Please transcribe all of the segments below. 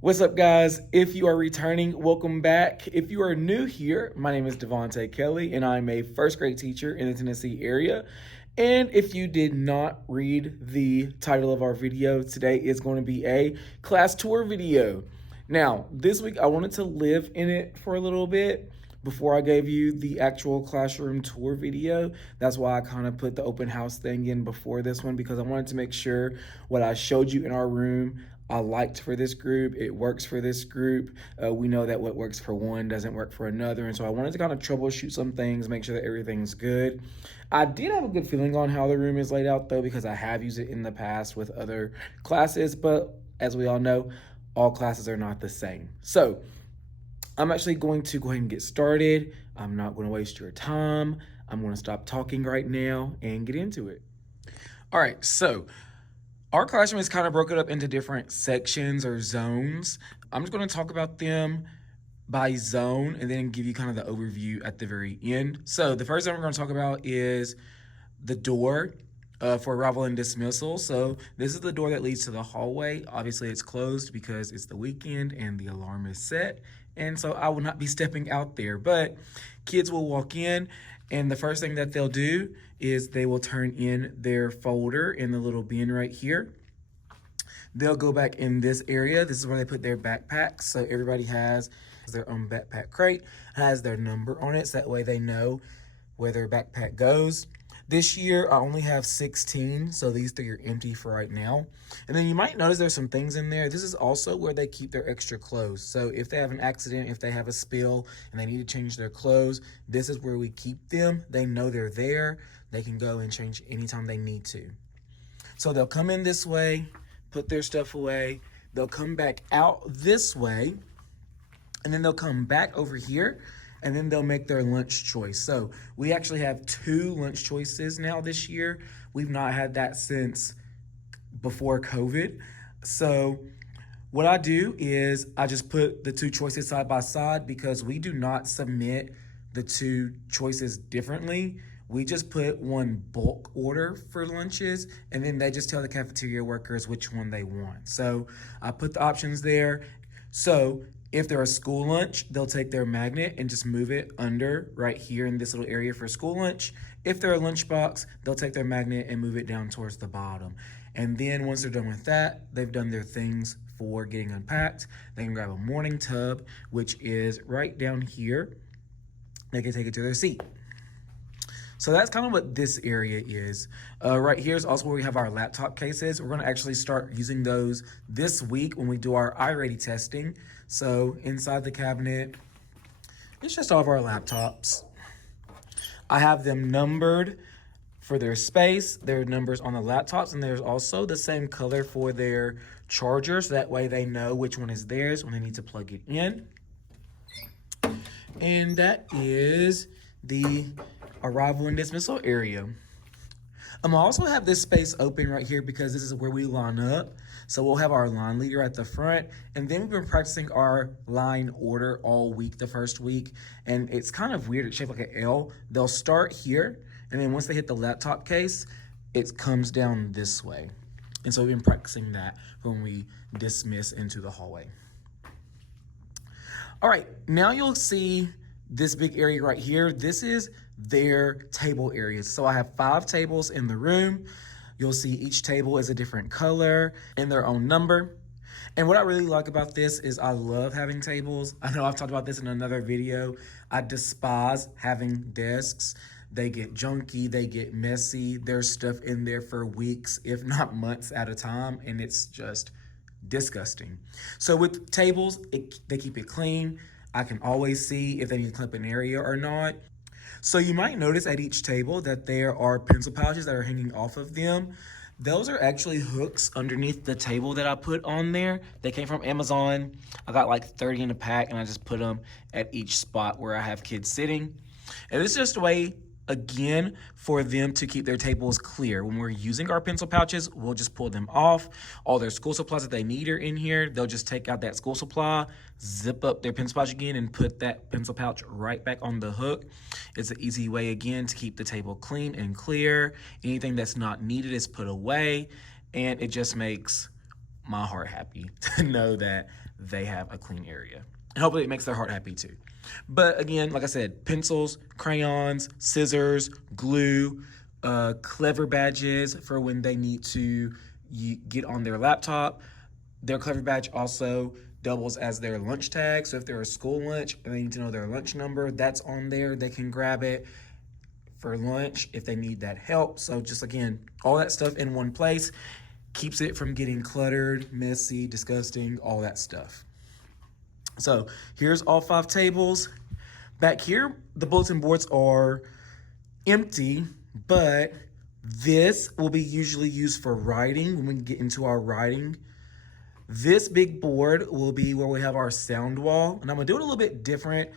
What's up, guys? If you are returning, welcome back. If you are new here, my name is Devontae Kelly, and I'm a first grade teacher in the Tennessee area. And if you did not read the title of our video, today is going to be a class tour video. Now, this week I wanted to live in it for a little bit before I gave you the actual classroom tour video. That's why I kind of put the open house thing in before this one, because I wanted to make sure what I showed you in our room I liked for this group. It works for this group. We know that what works for one doesn't work for another. And so I wanted to kind of troubleshoot some things, make sure that everything's good. I did have a good feeling on how the room is laid out though, because I have used it in the past with other classes, but as we all know, all classes are not the same. So I'm actually going to go ahead and get started. I'm not going to waste your time. I'm going to stop talking right now and get into it. All right, so our classroom is kind of broken up into different sections or zones. I'm just going to talk about them by zone and then give you kind of the overview at the very end. So the first thing we're going to talk about is the door for arrival and dismissal. So this is the door that leads to the hallway. Obviously it's closed because it's the weekend and the alarm is set. And so I will not be stepping out there, but kids will walk in, and the first thing that they'll do is they will turn in their folder in the little bin right here. They'll go back in this area. This is where they put their backpacks. So everybody has their own backpack crate, has their number on it, so that way they know where their backpack goes. This year, I only have 16, so these three are empty for right now. And then you might notice there's some things in there. This is also where they keep their extra clothes. So if they have an accident, if they have a spill, and they need to change their clothes, this is where we keep them. They know they're there. They can go and change anytime they need to. So they'll come in this way, put their stuff away. They'll come back out this way, and then they'll come back over here, and then they'll make their lunch choice. So we actually have 2 lunch choices now this year. We've not had that since before COVID. So what I do is I just put the 2 choices side by side, because we do not submit the 2 choices differently. We just put one bulk order for lunches, and then they just tell the cafeteria workers which one they want. So I put the options there. So if they're a school lunch, they'll take their magnet and just move it under right here in this little area for school lunch. If they're a lunchbox, they'll take their magnet and move it down towards the bottom. And then once they're done with that, they've done their things for getting unpacked. They can grab a morning tub, which is right down here. They can take it to their seat. So that's kind of what this area is. Right here is also where we have our laptop cases. We're going to actually start using those this week when we do our iReady testing. So inside the cabinet, it's just all of our laptops. I have them numbered for their space. There are numbers on the laptops, and there's also the same color for their charger, so that way they know which one is theirs when they need to plug it in. And that is the arrival and dismissal area. I also have this space open right here because this is where we line up. So we'll have our line leader at the front, and then we've been practicing our line order all week, the first week, and it's kind of weird. It's shaped like an L. They'll start here, and then once they hit the laptop case, it comes down this way. And so we've been practicing that when we dismiss into the hallway. All right, now you'll see this big area right here. This is their table areas. So I have 5 tables in the room. You'll see each table is a different color and their own number. And what I really like about this is I love having tables. I know I've talked about this in another video. I despise having desks. They get junky, they get messy. There's stuff in there for weeks, if not months at a time, and it's just disgusting. So with tables, they keep it clean. I can always see if they need to clean up an area or not. So you might notice at each table that there are pencil pouches that are hanging off of them. Those are actually hooks underneath the table that I put on there. They came from Amazon. I got like 30 in a pack, and I just put them at each spot where I have kids sitting. And it's just a way, again, for them to keep their tables clear. When we're using our pencil pouches, we'll just pull them off. All their school supplies that they need are in here. They'll just take out that school supply, zip up their pencil pouch again, and put that pencil pouch right back on the hook. It's an easy way, again, to keep the table clean and clear. Anything that's not needed is put away, and it just makes my heart happy to know that they have a clean area. And hopefully it makes their heart happy too. But again, like I said, pencils, crayons, scissors, glue, clever badges for when they need to get on their laptop. Their clever badge also doubles as their lunch tag. So if they're a school lunch and they need to know their lunch number, that's on there. They can grab it for lunch if they need that help. So just again, all that stuff in one place keeps it from getting cluttered, messy, disgusting, all that stuff. So here's all 5 tables. Back here, the bulletin boards are empty, but this will be usually used for writing when we get into our writing. This big board will be where we have our sound wall, and I'm gonna do it a little bit different.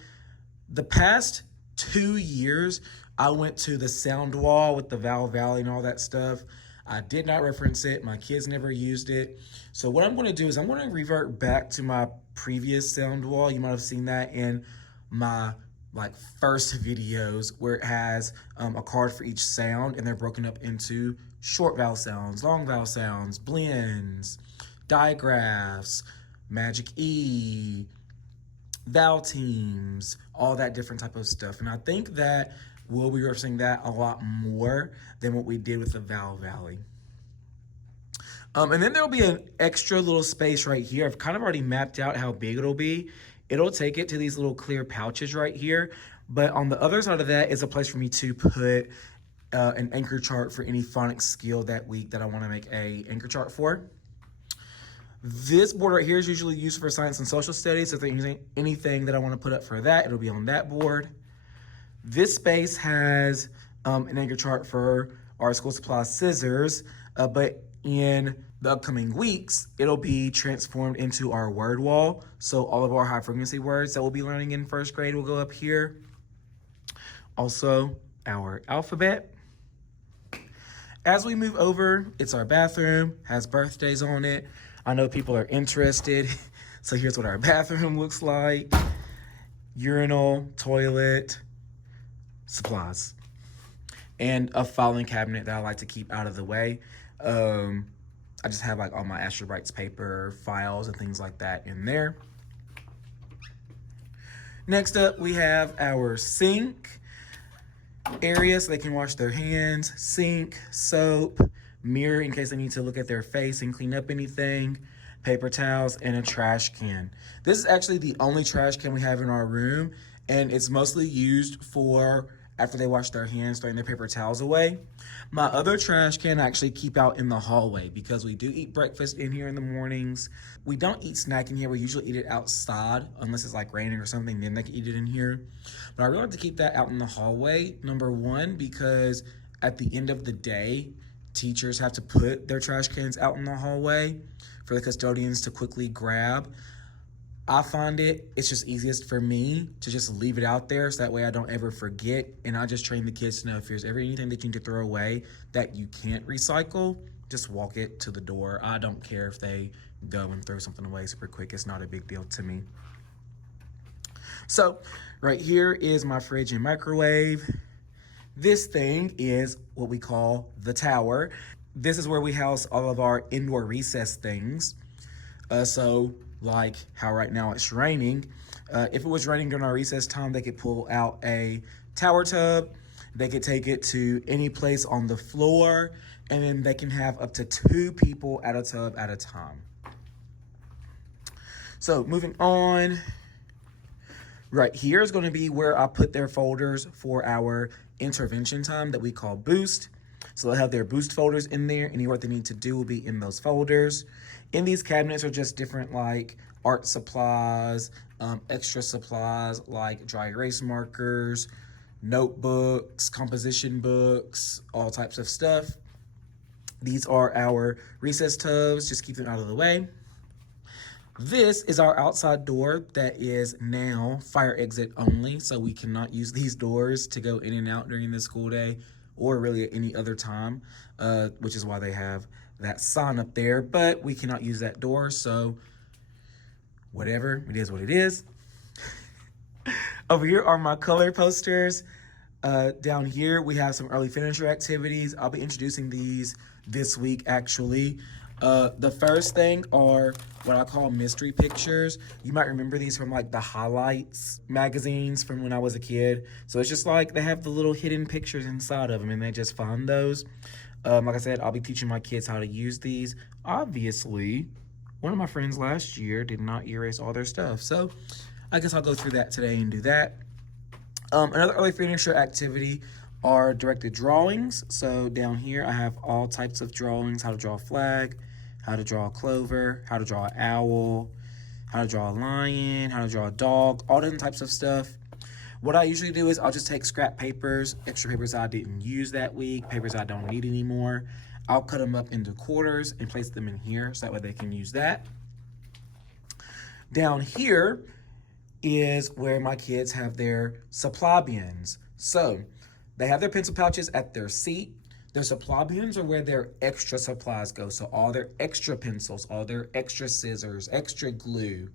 The past 2 years, I went to the sound wall with the Val Valley and all that stuff. I did not reference it. My kids never used it. So what I'm gonna do is I'm gonna revert back to my previous sound wall. You might have seen that in my first videos where it has a card for each sound, and they're broken up into short vowel sounds, long vowel sounds, blends, digraphs, magic E, vowel teams, all that different type of stuff. And I think that we'll be referencing that a lot more than what we did with the Val Valley. And then there'll be an extra little space right here. I've kind of already mapped out how big it'll be. It'll take it to these little clear pouches right here. But on the other side of that is a place for me to put an anchor chart for any phonics skill that week that I want to make a anchor chart for. This board right here is usually used for science and social studies. So if there's anything that I want to put up for that, it'll be on that board. This space has an anchor chart for our school supply scissors, but in the upcoming weeks, it'll be transformed into our word wall. So all of our high frequency words that we'll be learning in first grade will go up here. Also, our alphabet. As we move over, it's our bathroom, has birthdays on it. I know people are interested. So here's what our bathroom looks like. Urinal, toilet, supplies, and a filing cabinet that I like to keep out of the way. I just have all my Astro Brights paper, files, and things like that in there. Next up, we have our sink area so they can wash their hands, sink, soap, mirror in case they need to look at their face and clean up anything, paper towels, and a trash can. This is actually the only trash can we have in our room, and it's mostly used for after they wash their hands, throwing their paper towels away. My other trash can I actually keep out in the hallway because we do eat breakfast in here in the mornings. We don't eat snack in here. We usually eat it outside unless it's raining or something, then they can eat it in here. But I really like to keep that out in the hallway, number one, because at the end of the day, teachers have to put their trash cans out in the hallway for the custodians to quickly grab. I find it's just easiest for me to just leave it out there so that way I don't ever forget, and I just train the kids to know if there's ever anything that you need to throw away that you can't recycle, just walk it to the door. I don't care if they go and throw something away super quick. It's not a big deal to me. So right here is my fridge and microwave. This thing is what we call the tower. This is where we house all of our indoor recess things. So like how right now it's raining. If it was raining during our recess time, they could pull out a tower tub. They could take it to any place on the floor, and then they can have up to 2 people at a tub at a time. So moving on, right here is going to be where I put their folders for our intervention time that we call Boost. So they'll have their Boost folders in there. Any work they need to do will be in those folders. In these cabinets are just different art supplies, extra supplies like dry erase markers, notebooks, composition books, all types of stuff. These are our recess tubs, just keep them out of the way. This is our outside door that is now fire exit only, so we cannot use these doors to go in and out during the school day or really at any other time, which is why they have that sign up there, but we cannot use that door, so whatever, it is what it is. Over here are my color posters. Down here, we have some early finisher activities. I'll be introducing these this week, actually. The first thing are what I call mystery pictures. You might remember these from like the highlights magazines from when I was a kid. So it's just like they have the little hidden pictures inside of them and they just find those. Like I said, I'll be teaching my kids how to use these. Obviously, one of my friends last year did not erase all their stuff. So I guess I'll go through that today and do that. Another early furniture activity are directed drawings. So down here I have all types of drawings: how to draw a flag, how to draw a clover, how to draw an owl, how to draw a lion, how to draw a dog, all different types of stuff. What I usually do is I'll just take scrap papers, extra papers I didn't use that week, papers I don't need anymore. I'll cut them up into quarters and place them in here so that way they can use that. Down here is where my kids have their supply bins. So they have their pencil pouches at their seat. Their supply bins are where their extra supplies go. So all their extra pencils, all their extra scissors, extra glue,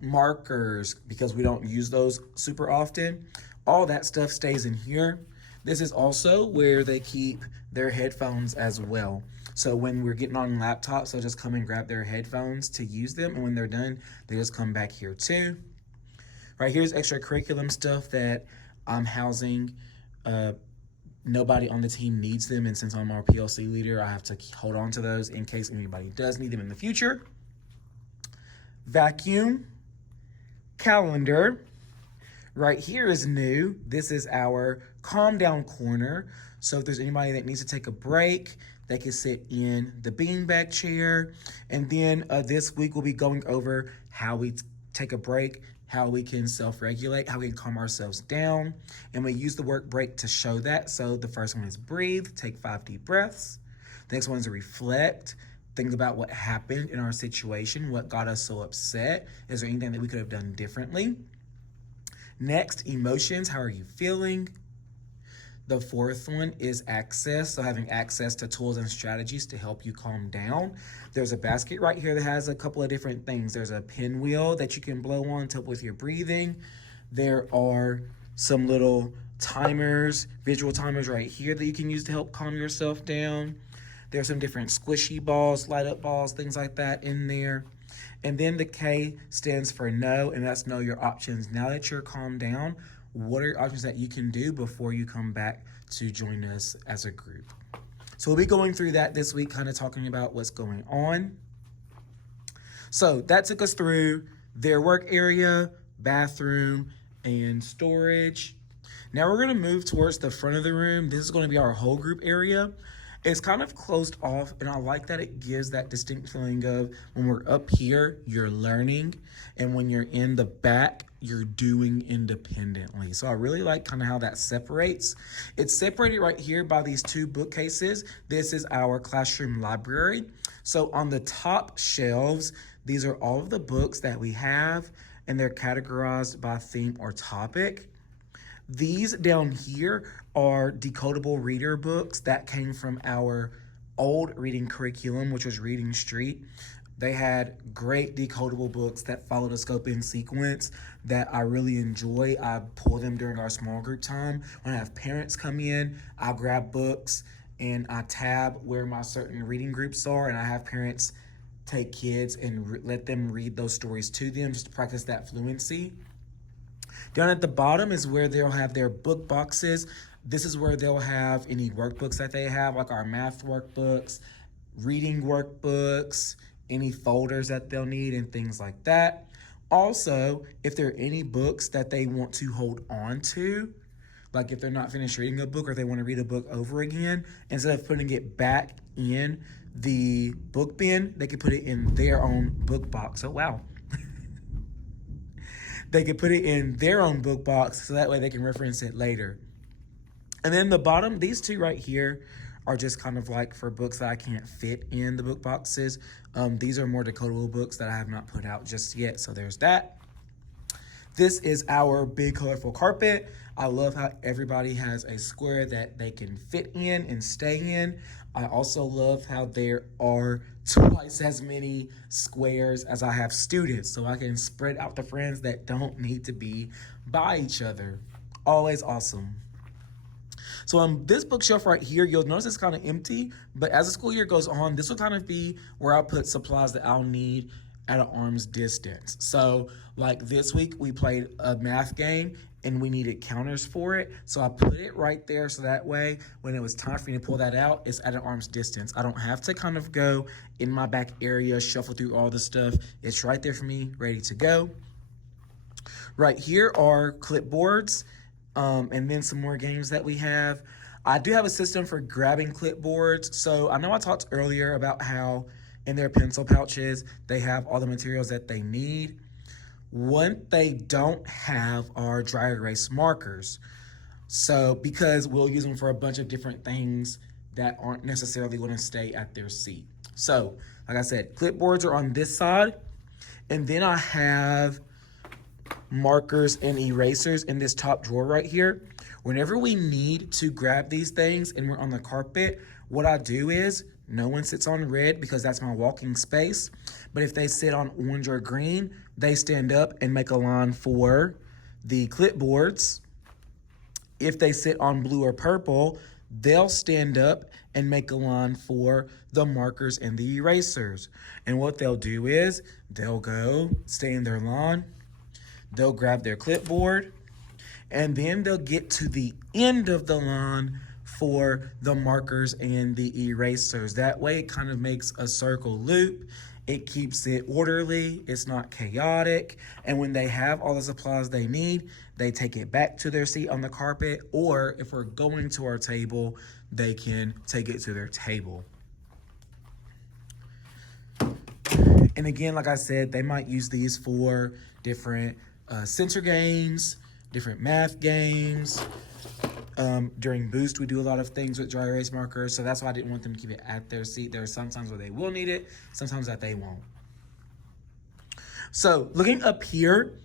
markers, because we don't use those super often. All that stuff stays in here. This is also where they keep their headphones as well. So when we're getting on laptops, they'll just come and grab their headphones to use them. And when they're done, they just come back here too. Right here's extra curriculum stuff that I'm housing. Nobody on the team needs them, and since I'm our PLC leader, I have to hold on to those in case anybody does need them in the future. Vacuum, calendar. Right here is new. This is our calm down corner. So if there's anybody that needs to take a break, they can sit in the beanbag chair. And then this week we'll be going over how we take a break, how we can self-regulate, how we can calm ourselves down. And we use the word break to show that. So the first one is breathe, take 5 deep breaths. The next one is reflect. Think about what happened in our situation, what got us so upset. Is there anything that we could have done differently? Next, emotions, how are you feeling? The fourth one is access, so having access to tools and strategies to help you calm down. There's a basket right here that has a couple of different things. There's a pinwheel that you can blow on to help with your breathing. There are some little timers, visual timers right here that you can use to help calm yourself down. There's some different squishy balls, light up balls, things like that in there. And then the K stands for no, and that's know your options. Now that you're calmed down, what are your options that you can do before you come back to join us as a group? So we'll be going through that this week, kind of talking about what's going on. So that took us through their work area, bathroom, and storage. Now we're going to move towards the front of the room. This is going to be our whole group area. It's kind of closed off, and I like that it gives that distinct feeling of when we're up here, you're learning, and when you're in the back, you're doing independently. So I really like kind of how that separates. It's separated right here by these 2 bookcases. This is our classroom library. So on the top shelves, these are all of the books that we have, and they're categorized by theme or topic. These down here are decodable reader books that came from our old reading curriculum, which was Reading Street. They had great decodable books that followed a scope and sequence that I really enjoy. I pull them during our small group time. When I have parents come in, I'll grab books and I tab where my certain reading groups are, and I have parents take kids and let them read those stories to them just to practice that fluency. Down at the bottom is where they'll have their book boxes. This is where they'll have any workbooks that they have, like our math workbooks, reading workbooks, any folders that they'll need, and things like that. Also, if there are any books that they want to hold on to, like if they're not finished reading a book or they want to read a book over again, instead of putting it back in the book bin, they can put it in their own book box. Oh, wow. They could put it in their own book box so that way they can reference it later. And then the bottom, these 2 right here are just kind of like for books that I can't fit in the book boxes. These are more decodable books that I have not put out just yet, so there's that. This is our big colorful carpet. I love how everybody has a square that they can fit in and stay in. I also love how there are twice as many squares as I have students, so I can spread out the friends that don't need to be by each other. Always awesome. So on this bookshelf right here, you'll notice it's kind of empty, but as the school year goes on, this will kind of be where I'll put supplies that I'll need at an arm's distance. So like this week we played a math game and we needed counters for it. So I put it right there so that way when it was time for me to pull that out, it's at an arm's distance. I don't have to kind of go in my back area, shuffle through all the stuff. It's right there for me, ready to go. Right here are clipboards, and then some more games that we have. I do have a system for grabbing clipboards. So I know I talked earlier about how in their pencil pouches, they have all the materials that they need. What they don't have are dry erase markers. So because we'll use them for a bunch of different things that aren't necessarily going to stay at their seat. So like I said, clipboards are on this side. And then I have markers and erasers in this top drawer right here. Whenever we need to grab these things and we're on the carpet, what I do is no one sits on red because that's my walking space. But if they sit on orange or green, they stand up and make a line for the clipboards. If they sit on blue or purple, they'll stand up and make a line for the markers and the erasers. And what they'll do is they'll go stay in their line, they'll grab their clipboard, and then they'll get to the end of the line for the markers and the erasers. That way it kind of makes a circle loop. It keeps it orderly, it's not chaotic, and when they have all the supplies they need, they take it back to their seat on the carpet, or if we're going to our table, they can take it to their table. And again, like I said, they might use these for different center games, different math games. During Boost, we do a lot of things with dry erase markers, so that's why I didn't want them to keep it at their seat. There are some times where they will need it, sometimes that they won't. So looking up here,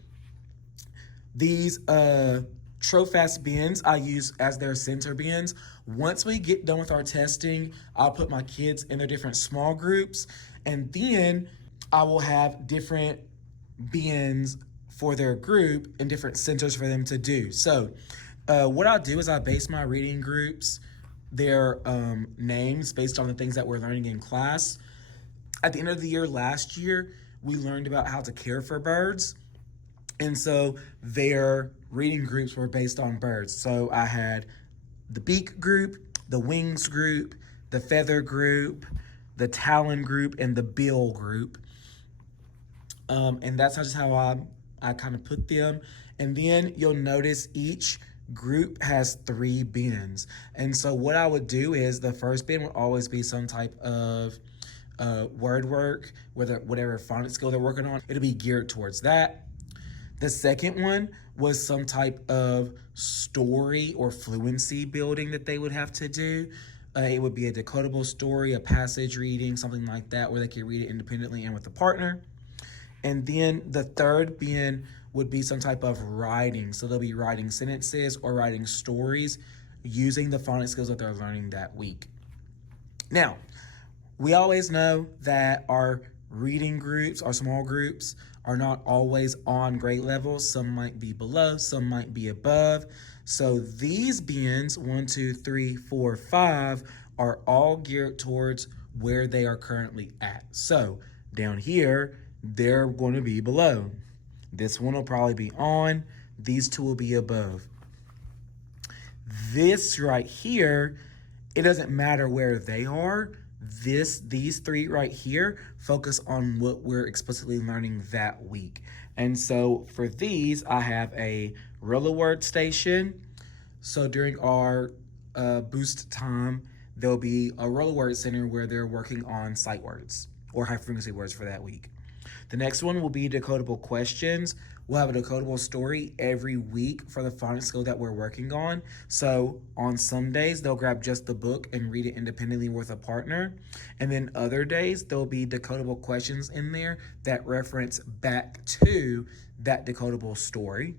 these Trofast bins I use as their center bins. Once we get done with our testing, I'll put my kids in their different small groups, and then I will have different bins for their group and different centers for them to do. So what I'll do is I base my reading groups, their names based on the things that we're learning in class. At the end of the year last year, we learned about how to care for birds. And so their reading groups were based on birds. So I had the beak group, the wings group, the feather group, the talon group, and the bill group. And that's just how I kind of put them. And then you'll notice each group has 3 bins. And so what I would do is the first bin would always be some type of word work, whatever phonics skill they're working on, it'll be geared towards that. The second one was some type of story or fluency building that they would have to do. It would be a decodable story, a passage reading, something like that, where they can read it independently and with a partner. And then the third bin would be some type of writing. So they'll be writing sentences or writing stories using the phonics skills that they're learning that week. Now, we always know that our reading groups, our small groups, are not always on grade levels. Some might be below, some might be above. So these bins, 1, 2, 3, 4, 5, are all geared towards where they are currently at. So down here, they're going to be below. This one will probably be on. These 2 will be above. This right here, it doesn't matter where they are. These 3 right here focus on what we're explicitly learning that week. And so for these, I have a Rilla word station. So during our Boost time, there'll be a Rilla word center where they're working on sight words or high frequency words for that week. The next one will be decodable questions. We'll have a decodable story every week for the phonics skill that we're working on. So on some days, they'll grab just the book and read it independently with a partner. And then other days, there'll be decodable questions in there that reference back to that decodable story.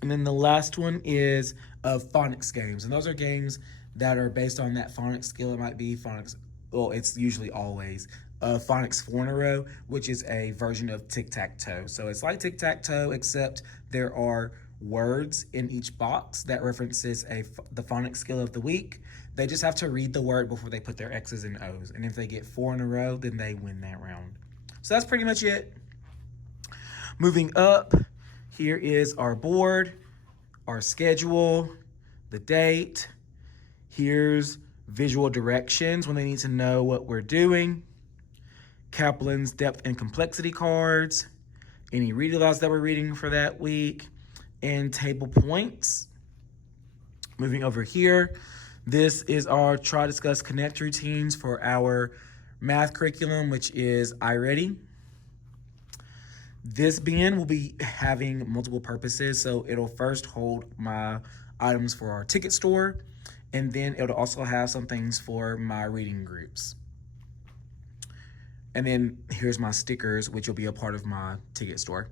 And then the last one is phonics games. And those are games that are based on that phonics skill. It might be phonics, well, it's usually always phonics 4 in a row, which is a version of tic-tac-toe. So it's like tic-tac-toe, except there are words in each box that references the phonics skill of the week. They just have to read the word before they put their X's and O's. And if they get 4 in a row, then they win that round. So that's pretty much it. Moving up, here is our board, our schedule, the date. Here's visual directions when they need to know what we're doing. Kaplan's depth and complexity cards, any read alouds that we're reading for that week, and table points. Moving over here, this is our try, discuss, connect routines for our math curriculum, which is iReady. This bin will be having multiple purposes, so it'll first hold my items for our ticket store, and then it'll also have some things for my reading groups. And then here's my stickers, which will be a part of my ticket store.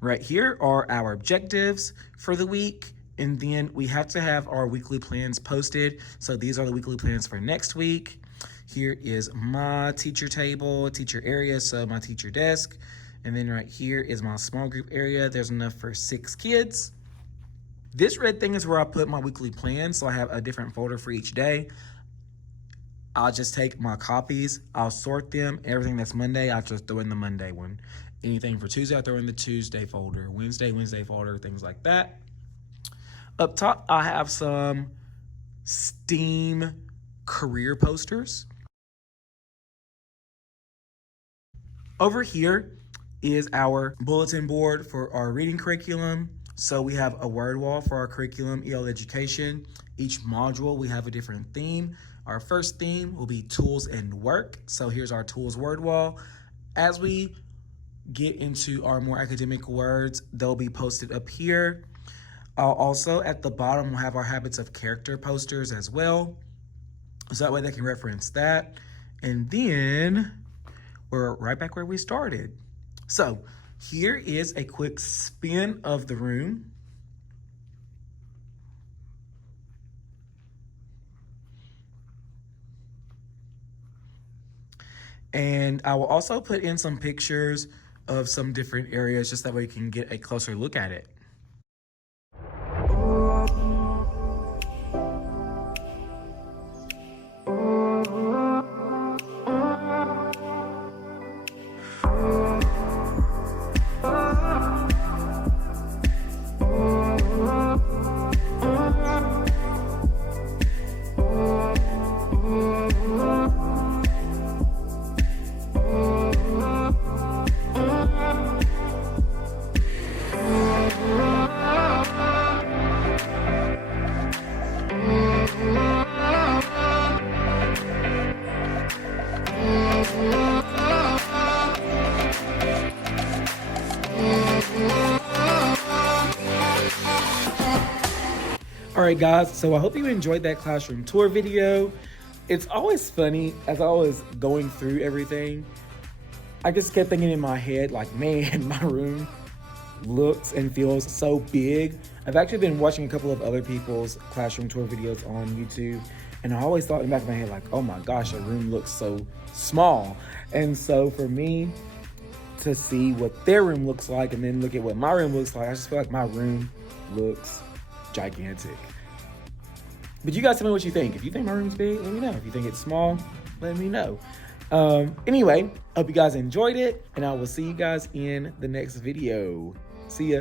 Right here are our objectives for the week. And then we have to have our weekly plans posted. So these are the weekly plans for next week. Here is my teacher table, teacher area, so my teacher desk. And then right here is my small group area. There's enough for 6 kids. This red thing is where I put my weekly plans. So I have a different folder for each day. I'll just take my copies, I'll sort them. Everything that's Monday, I'll just throw in the Monday one. Anything for Tuesday, I'll throw in the Tuesday folder. Wednesday folder, things like that. Up top, I have some STEAM career posters. Over here is our bulletin board for our reading curriculum. So we have a word wall for our curriculum, EL education. Each module, we have a different theme. Our first theme will be tools and work. So here's our tools word wall. As we get into our more academic words, they'll be posted up here. Also at the bottom, we'll have our habits of character posters as well. So that way they can reference that. And then we're right back where we started. So here is a quick spin of the room. And I will also put in some pictures of some different areas just that way you can get a closer look at it. All right, guys, so I hope you enjoyed that classroom tour video. It's always funny, as I was going through everything, I just kept thinking in my head, like, man, my room looks and feels so big. I've actually been watching a couple of other people's classroom tour videos on YouTube, and I always thought in the back of my head, like, oh my gosh, a room looks so small. And so for me to see what their room looks like and then look at what my room looks like, I just feel like my room looks gigantic. But you guys tell me what you think. If you think my room's big, let me know. If you think it's small, let me know. Anyway, hope you guys enjoyed it, and I will see you guys in the next video. See ya.